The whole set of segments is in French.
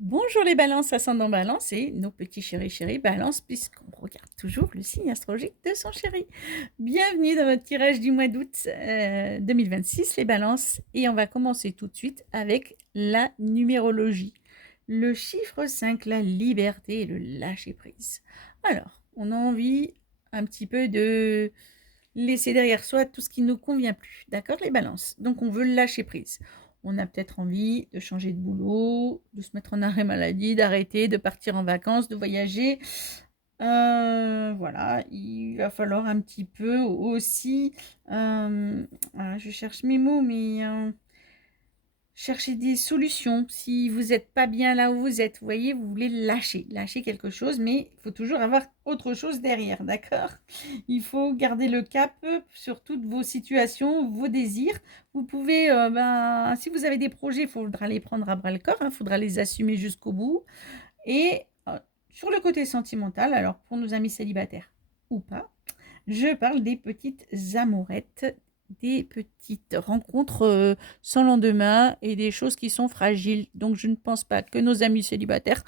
Bonjour les balances, ascendant balance et nos petits chéris balance puisqu'on regarde toujours le signe astrologique de son chéri. Bienvenue dans votre tirage du mois d'août 2026 les balances et on va commencer tout de suite avec la numérologie. Le chiffre 5, la liberté et le lâcher prise. Alors, on a envie un petit peu de laisser derrière soi tout ce qui ne nous convient plus. D'accord les balances? Donc on veut lâcher prise. On a peut-être envie de changer de boulot, de se mettre en arrêt maladie, d'arrêter, de partir en vacances, de voyager. Voilà, il va falloir un petit peu aussi, je cherche mes mots, mais chercher des solutions. Si vous n'êtes pas bien là où vous êtes, vous voyez, vous voulez lâcher quelque chose, mais il faut toujours avoir autre chose derrière, d'accord? Il faut garder le cap sur toutes vos situations, vos désirs. Vous pouvez, si vous avez des projets, il faudra les prendre à bras le corps, il faudra les assumer jusqu'au bout. Et sur le côté sentimental, alors pour nos amis célibataires ou pas, je parle des petites amourettes, des petites rencontres sans lendemain et des choses qui sont fragiles. Donc je ne pense pas que nos amis célibataires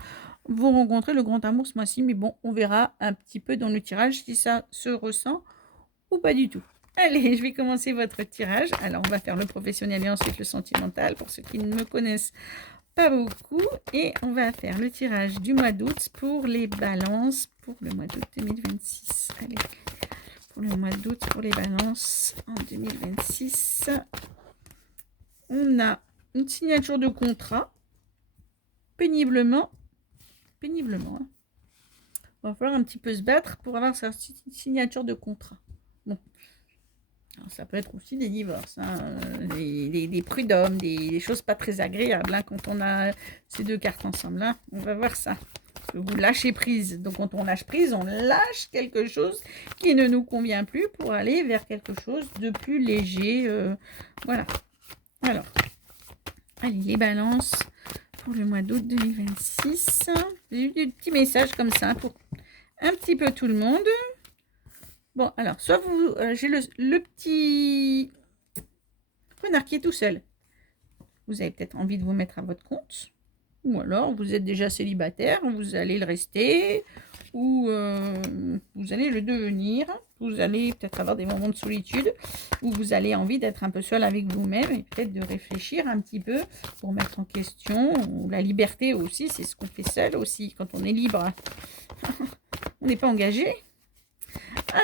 vont rencontrer le grand amour ce mois-ci, mais bon, on verra un petit peu dans le tirage si ça se ressent ou pas du tout. Allez, je vais commencer votre tirage. Alors, on va faire le professionnel et ensuite le sentimental pour ceux qui ne me connaissent pas beaucoup. Et on va faire le tirage du mois d'août pour les balances pour le mois d'août 2026. Allez, pour le mois d'août pour les balances en 2026. On a une signature de contrat. Péniblement. Hein. Il va falloir un petit peu se battre pour avoir sa signature de contrat. Bon. Alors, ça peut être aussi des divorces, des prud'hommes, des choses pas très agréables quand on a ces deux cartes ensemble. On va voir ça. Vous lâchez prise. Donc quand on lâche prise, on lâche quelque chose qui ne nous convient plus pour aller vers quelque chose de plus léger. Voilà. Alors, allez, les balances pour le mois d'août 2026. J'ai eu des petits messages comme ça pour un petit peu tout le monde. Bon, alors, soit vous, j'ai le petit renard qui est tout seul. Vous avez peut-être envie de vous mettre à votre compte. Ou alors, vous êtes déjà célibataire, vous allez le rester. Ou vous allez le devenir. Vous allez peut-être avoir des moments de solitude où vous avez envie d'être un peu seul avec vous-même et peut-être de réfléchir un petit peu pour mettre en question. La liberté aussi, c'est ce qu'on fait seul aussi quand on est libre. On n'est pas engagé.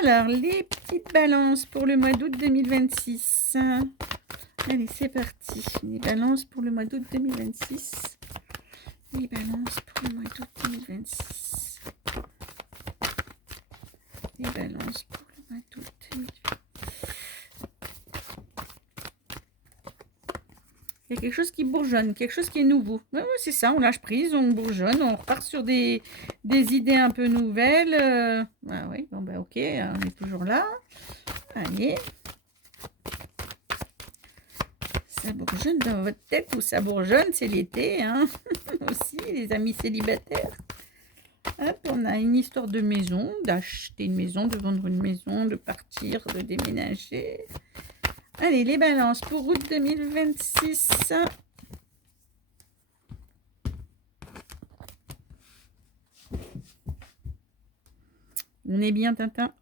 Alors, les petites balances pour le mois d'août 2026. Allez, c'est parti. Les balances pour le mois d'août 2026. Les balances pour le mois d'août 2026. Les balances pour le mois d'août 2026. Il y a quelque chose qui bourgeonne, quelque chose qui est nouveau. Ouais, c'est ça, on lâche prise, on bourgeonne, on repart sur des idées un peu nouvelles. Oui, bon, ok, on est toujours là. Allez. Ça bourgeonne dans votre tête ou ça bourgeonne, c'est l'été, aussi, les amis célibataires. Hop, on a une histoire de maison, d'acheter une maison, de vendre une maison, de partir, de déménager. Allez, les balances pour août 2026. On est bien, Tintin.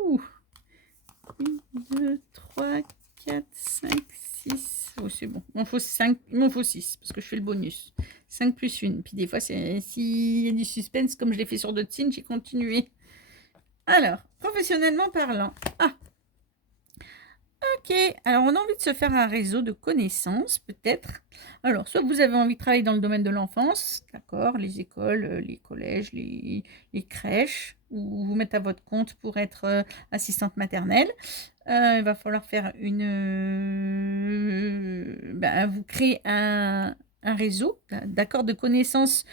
Ouh. 1, 2, 3, 4, 5, 6. Oh, c'est bon. Il m'en faut 5, il m'en faut 6 parce que je fais le bonus. 5 plus 1. Puis des fois, s'il y a du suspense, comme je l'ai fait sur d'autres signes, j'ai continué. Alors, professionnellement parlant. Ok, alors on a envie de se faire un réseau de connaissances, peut-être. Alors, soit vous avez envie de travailler dans le domaine de l'enfance, d'accord, les écoles, les collèges, les crèches, ou vous mettre à votre compte pour être assistante maternelle. Il va falloir faire vous créer un réseau, d'accord, de connaissances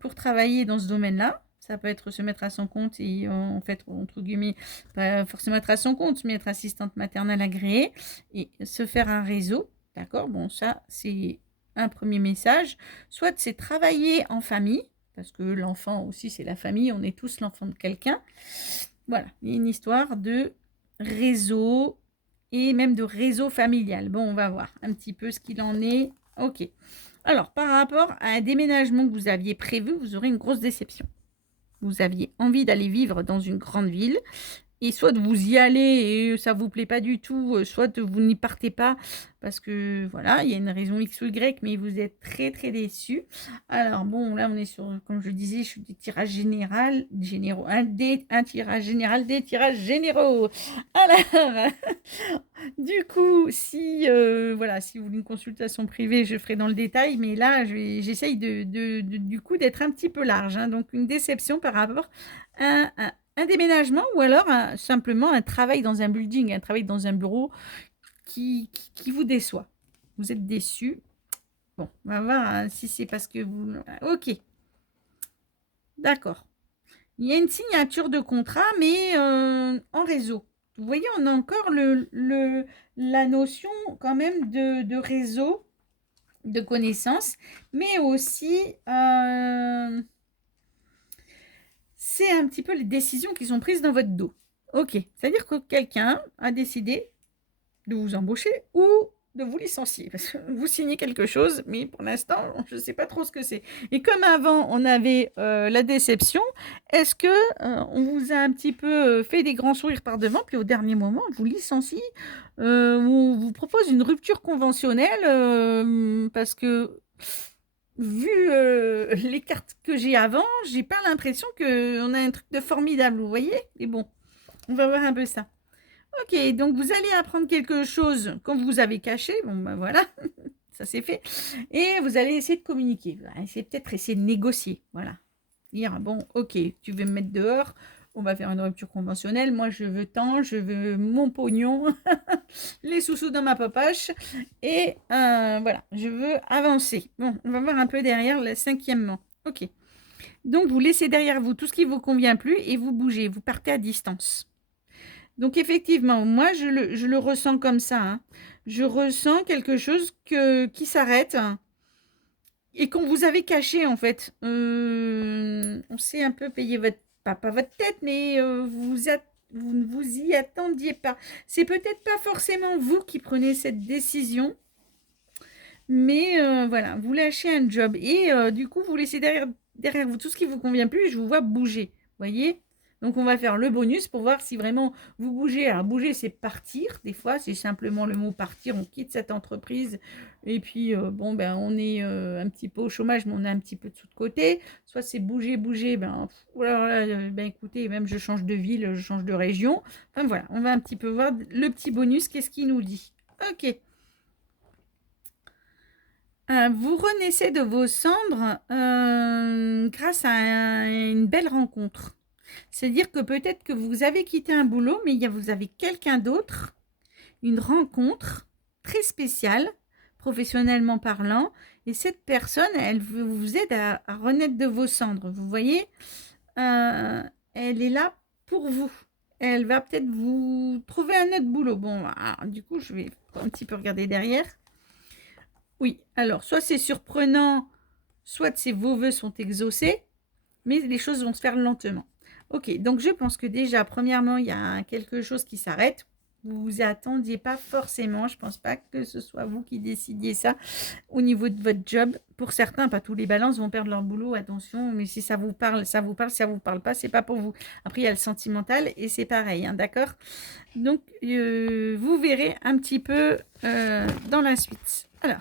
pour travailler dans ce domaine-là. Ça peut être se mettre à son compte et en fait, entre guillemets, pas forcément être à son compte, mais être assistante maternelle agréée et se faire un réseau. D'accord? Bon, ça, c'est un premier message. Soit c'est travailler en famille, parce que l'enfant aussi, c'est la famille, on est tous l'enfant de quelqu'un. Voilà, il y a une histoire de réseau et même de réseau familial. Bon, on va voir un petit peu ce qu'il en est Ok. Alors, par rapport à un déménagement que vous aviez prévu, vous aurez une grosse déception. Vous aviez envie d'aller vivre dans une grande ville. Et soit vous y allez et ça vous plaît pas du tout, soit vous n'y partez pas parce que voilà, il y a une raison X ou Y, mais vous êtes très, très déçus. Alors bon, là, on est sur, comme je disais, je suis des tirages généraux, un tirage général, des tirages généraux. Alors, du coup, si, voilà, si vous voulez une consultation privée, je ferai dans le détail, mais là, j'essaye du coup d'être un petit peu large, hein. Donc une déception par rapport à un déménagement ou alors simplement un travail dans un building, un travail dans un bureau qui vous déçoit. Vous êtes déçu. Bon, on va voir hein, si c'est parce que vous... Ok, d'accord. Il y a une signature de contrat, mais en réseau. Vous voyez, on a encore la notion quand même de réseau, de connaissances, mais aussi c'est un petit peu les décisions qui sont prises dans votre dos. Ok, c'est-à-dire que quelqu'un a décidé de vous embaucher ou de vous licencier. Parce que vous signez quelque chose, mais pour l'instant, je ne sais pas trop ce que c'est. Et comme avant, on avait la déception, est-ce que on vous a un petit peu fait des grands sourires par devant, puis au dernier moment, on vous licencie, on vous propose une rupture conventionnelle, parce que vu les cartes que j'ai avant, j'ai pas l'impression qu'on a un truc de formidable, vous voyez? Mais bon, on va voir un peu ça. Ok, donc vous allez apprendre quelque chose quand vous avez caché. Bon, ben voilà, ça c'est fait. Et vous allez essayer de communiquer. Peut-être essayer de négocier. Voilà. Dire, bon, ok, tu veux me mettre dehors, on va faire une rupture conventionnelle. Moi, je veux tant, je veux mon pognon, les sous-sous dans ma poche. Et voilà, je veux avancer. Bon, on va voir un peu derrière le cinquièmement. Ok. Donc, vous laissez derrière vous tout ce qui ne vous convient plus et vous bougez, vous partez à distance. Donc effectivement, moi je le ressens comme ça, hein. Je ressens quelque chose qui s'arrête et qu'on vous avait caché en fait. On sait un peu payer votre, pas votre tête, mais vous ne vous y attendiez pas. C'est peut-être pas forcément vous qui prenez cette décision, mais voilà, vous lâchez un job et du coup vous laissez derrière vous tout ce qui vous convient plus et je vous vois bouger, voyez. Donc on va faire le bonus pour voir si vraiment vous bougez. Alors bouger c'est partir, des fois c'est simplement le mot partir, on quitte cette entreprise et puis bon ben on est un petit peu au chômage mais on a un petit peu de sous de côté. Soit c'est bouger, ben, alors là, ben écoutez, même je change de ville, je change de région. Enfin voilà, on va un petit peu voir le petit bonus, qu'est-ce qu'il nous dit. Ok. Vous renaissez de vos cendres grâce à une belle rencontre. C'est-à-dire que peut-être que vous avez quitté un boulot, mais vous avez quelqu'un d'autre, une rencontre très spéciale, professionnellement parlant, et cette personne, elle vous aide à renaître de vos cendres. Vous voyez, elle est là pour vous. Elle va peut-être vous trouver un autre boulot. Bon, alors, du coup, je vais un petit peu regarder derrière. Oui, alors, soit c'est surprenant, soit vos vœux sont exaucés, mais les choses vont se faire lentement. Ok, donc je pense que déjà, premièrement, il y a quelque chose qui s'arrête. Vous vous attendiez pas forcément. Je pense pas que ce soit vous qui décidiez ça au niveau de votre job. Pour certains, pas tous les balances vont perdre leur boulot. Attention, mais si ça vous parle, ça vous parle. Si ça vous parle pas, c'est pas pour vous. Après, il y a le sentimental et c'est pareil, hein, d'accord? Donc, vous verrez un petit peu dans la suite. Alors.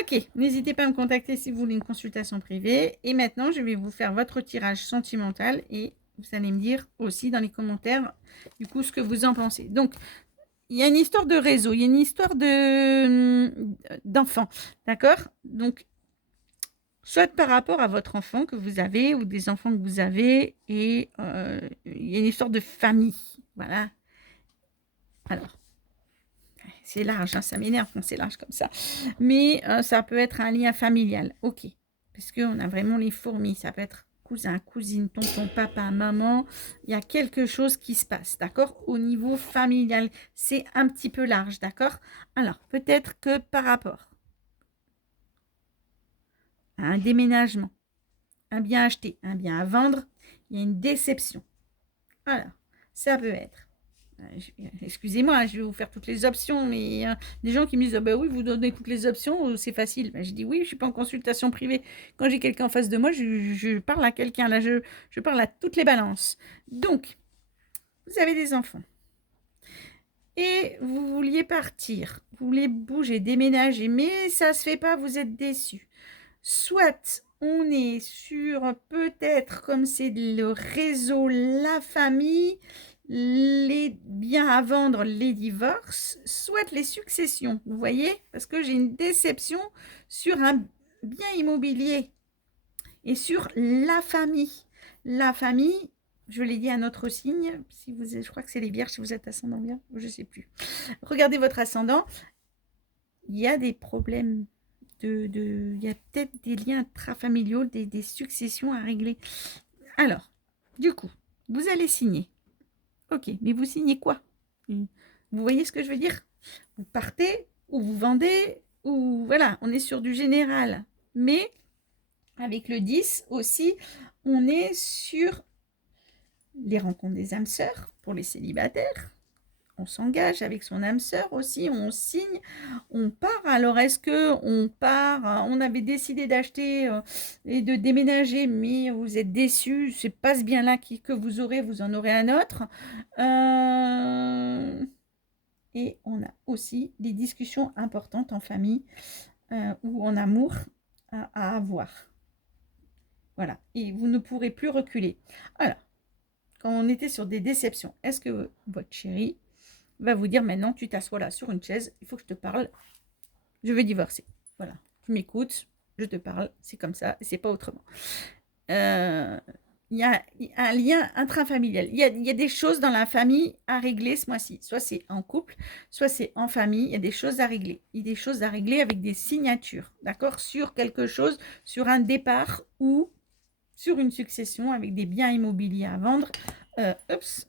Ok, n'hésitez pas à me contacter si vous voulez une consultation privée. Et maintenant, je vais vous faire votre tirage sentimental et vous allez me dire aussi dans les commentaires du coup ce que vous en pensez. Donc, il y a une histoire de réseau, il y a une histoire d'enfant, d'accord? Donc, soit par rapport à votre enfant que vous avez ou des enfants que vous avez et il y a une histoire de famille, voilà. Alors, c'est large, hein, ça m'énerve quand c'est large comme ça. Mais ça peut être un lien familial, ok. Parce qu'on a vraiment les fourmis, ça peut être cousin, cousine, tonton, papa, maman. Il y a quelque chose qui se passe, d'accord? Au niveau familial, c'est un petit peu large, d'accord? Alors, peut-être que par rapport à un déménagement, un bien acheté, un bien à vendre, il y a une déception. Alors, ça peut être Excusez-moi, je vais vous faire toutes les options, mais des gens qui me disent, ah ben oui, vous donnez toutes les options, c'est facile. Ben, je dis oui, je suis pas en consultation privée. Quand j'ai quelqu'un en face de moi, je parle à quelqu'un, là, je parle à toutes les balances. Donc, vous avez des enfants. Et vous vouliez partir, vous voulez bouger, déménager, mais ça se fait pas, vous êtes déçus. Soit on est sur peut-être comme c'est le réseau, la famille, les biens à vendre, les divorces, soit les successions, vous voyez? Parce que j'ai une déception sur un bien immobilier et sur la famille. La famille, je l'ai dit à notre signe, si vous êtes, je crois que c'est les vierges, si vous êtes ascendant bien, je ne sais plus. Regardez votre ascendant, il y a des problèmes il y a peut-être des liens intrafamiliaux, des successions à régler. Alors, du coup, vous allez signer. Ok, mais vous signez quoi? Vous voyez ce que je veux dire? Vous partez, ou vous vendez, ou voilà, on est sur du général. Mais avec le 10 aussi, on est sur les rencontres des âmes sœurs pour les célibataires. On s'engage avec son âme sœur aussi, on signe, on part. Alors, est-ce que on part, on avait décidé d'acheter et de déménager, mais vous êtes déçus, c'est pas ce bien-là que vous aurez, vous en aurez un autre. Et on a aussi des discussions importantes en famille ou en amour à avoir. Voilà, et vous ne pourrez plus reculer. Alors, quand on était sur des déceptions, est-ce que votre chéri va vous dire maintenant, tu t'assois là sur une chaise, il faut que je te parle, je veux divorcer. Voilà, tu m'écoutes, je te parle, c'est comme ça, c'est pas autrement. Il y a un lien intrafamilial. Il y a des choses dans la famille à régler ce mois-ci. Soit c'est en couple, soit c'est en famille. Il y a des choses à régler. Il y a des choses à régler avec des signatures, d'accord? Sur quelque chose, sur un départ ou sur une succession avec des biens immobiliers à vendre. Oups.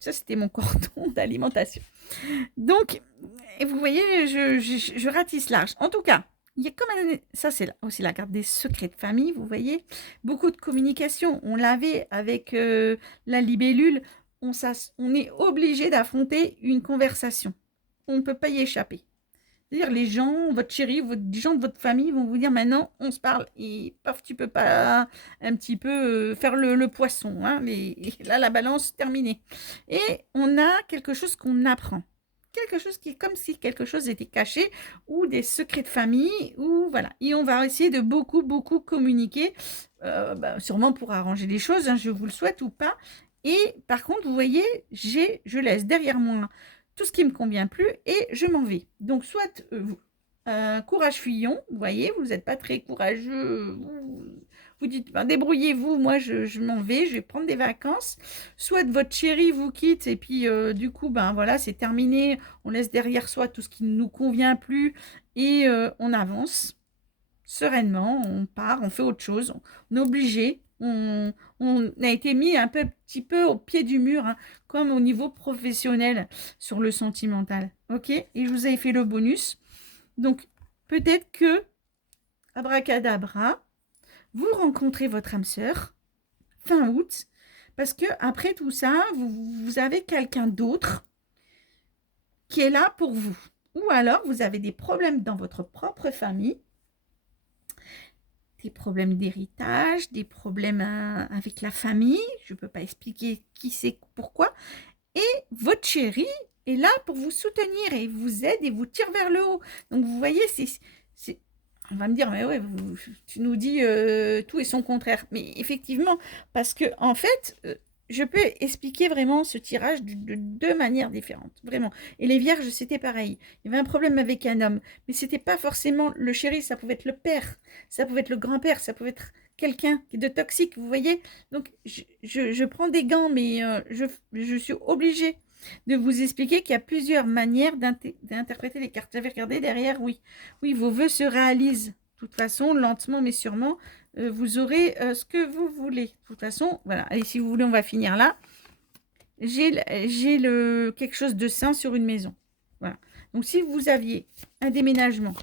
Ça, c'était mon cordon d'alimentation. Donc, et vous voyez, je ratisse large. En tout cas, il y a comme un... Ça, c'est aussi la carte des secrets de famille, vous voyez. Beaucoup de communication. On l'avait avec la libellule. On est obligé d'affronter une conversation. On ne peut pas y échapper. C'est-à-dire les gens, votre chéri, les gens de votre famille vont vous dire maintenant, on se parle. Et paf, tu peux pas un petit peu faire le poisson. Hein, là, la balance terminée. Et on a quelque chose qu'on apprend. Quelque chose qui est comme si quelque chose était caché ou des secrets de famille. Ou voilà. Et on va essayer de beaucoup, beaucoup communiquer. Sûrement pour arranger les choses, hein, je vous le souhaite ou pas. Et par contre, vous voyez, je laisse derrière moi tout ce qui ne me convient plus et je m'en vais. Donc, soit courage fuyons, vous voyez, vous n'êtes pas très courageux, vous dites, ben, débrouillez-vous, moi je m'en vais, je vais prendre des vacances. Soit votre chéri vous quitte et puis du coup, ben voilà, c'est terminé, on laisse derrière soi tout ce qui ne nous convient plus et on avance sereinement, on part, on fait autre chose, on est obligé, on a été mis petit peu au pied du mur, hein, comme au niveau professionnel sur le sentimental. Ok? Et je vous avais fait le bonus. Donc, peut-être que, abracadabra, vous rencontrez votre âme sœur fin août, parce que après tout ça, vous avez quelqu'un d'autre qui est là pour vous. Ou alors, vous avez des problèmes dans votre propre famille, des problèmes d'héritage, des problèmes avec la famille, je ne peux pas expliquer qui c'est, pourquoi, et votre chéri est là pour vous soutenir et vous aide et vous tire vers le haut. Donc vous voyez, on va me dire, mais ouais, tu nous dis tout et son contraire. Mais effectivement, parce que en fait, je peux expliquer vraiment ce tirage de deux manières différentes, vraiment. Et les vierges, c'était pareil. Il y avait un problème avec un homme, mais c'était pas forcément le chéri, ça pouvait être le père, ça pouvait être le grand-père, ça pouvait être quelqu'un de toxique, vous voyez. Donc, je prends des gants, mais je suis obligée de vous expliquer qu'il y a plusieurs manières d'interpréter les cartes. J'avais regardé derrière, oui. Oui, vos vœux se réalisent. De toute façon, lentement mais sûrement, vous aurez ce que vous voulez. De toute façon, voilà. Allez, si vous voulez, on va finir là. J'ai quelque chose de sain sur une maison. Voilà. Donc, si vous aviez un déménagement,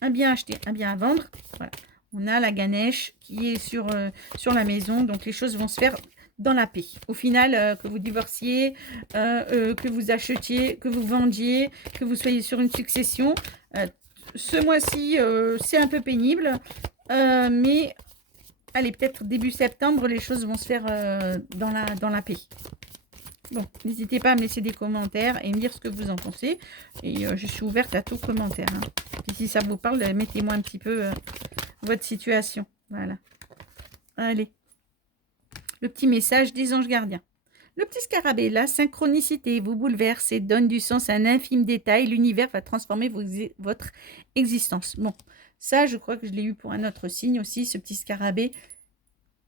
un bien acheté, un bien à vendre, voilà. On a la Ganesh qui est sur la maison. Donc, les choses vont se faire dans la paix. Au final, que vous divorciez, que vous achetiez, que vous vendiez, que vous soyez sur une succession, ce mois-ci, c'est un peu pénible, mais allez, peut-être début septembre, les choses vont se faire dans la paix. Bon, n'hésitez pas à me laisser des commentaires et me dire ce que vous en pensez. Et je suis ouverte à tout commentaire. Hein. Puis si ça vous parle, mettez-moi un petit peu votre situation. Voilà. Allez. Le petit message des anges gardiens. Le petit scarabée, la synchronicité vous bouleverse et donne du sens à un infime détail. L'univers va transformer votre existence. Bon, ça, je crois que je l'ai eu pour un autre signe aussi, ce petit scarabée.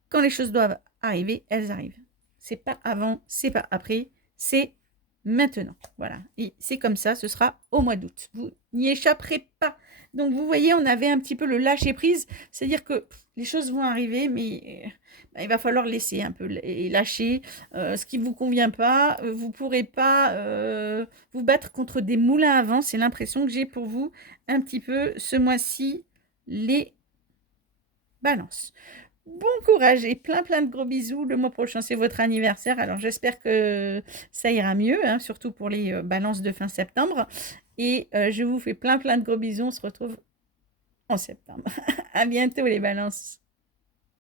Quand les choses doivent arriver, elles arrivent. C'est pas avant, c'est pas après, c'est maintenant. Voilà. Et c'est comme ça, ce sera au mois d'août. Vous n'y échapperez pas. Donc, vous voyez, on avait un petit peu le lâcher-prise. C'est-à-dire que les choses vont arriver, mais il va falloir laisser un peu et lâcher. Ce qui ne vous convient pas, vous ne pourrez pas vous battre contre des moulins à vent. C'est l'impression que j'ai pour vous un petit peu ce mois-ci, les balances. Bon courage et plein de gros bisous. Le mois prochain, c'est votre anniversaire. Alors, j'espère que ça ira mieux, hein, surtout pour les balances de fin septembre. Et je vous fais plein de gros bisous. On se retrouve en septembre. À bientôt, les balances.